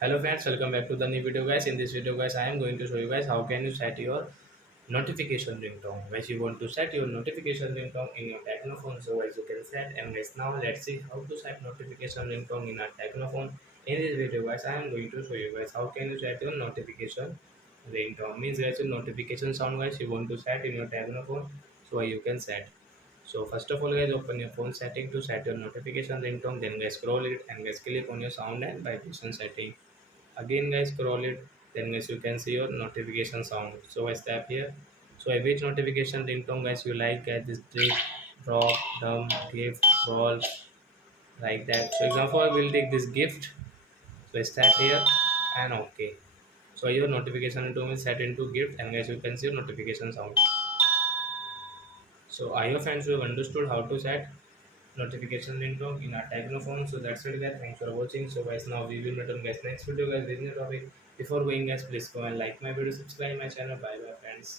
Hello friends, welcome back to the new video guys. In this video guys, I am going to show you guys how can you set your notification ringtone. Guys, you want to set your notification ringtone in your Tecno phone, so guys you can set. And guys, now let's see how to set notification ringtone in our Tecno phone. In this video guys, I am going to show you guys how can you set your notification ringtone. Means guys your notification sound guys you want to set in your Tecno phone, so you can set. So first of all guys, open your phone setting to set your notification ringtone. Then guys scroll it and guys click on your sound and vibration setting. Again guys scroll it, then guys you can see your notification sound. So I tap here. So which notification ringtone guys you like, this drip, drop, dump, gift, roll, like that. So example I will take this gift. So I tap here and okay. So your notification ringtone is set into gift, and guys you can see your notification sound. So I hope friends you have understood how to set notification ringtone in our Tecno phone. So that's it guys, thanks for watching. So guys, now we will meet on guys next video guys with new topic. Before going guys, please go and like my video, subscribe my channel. Bye bye friends.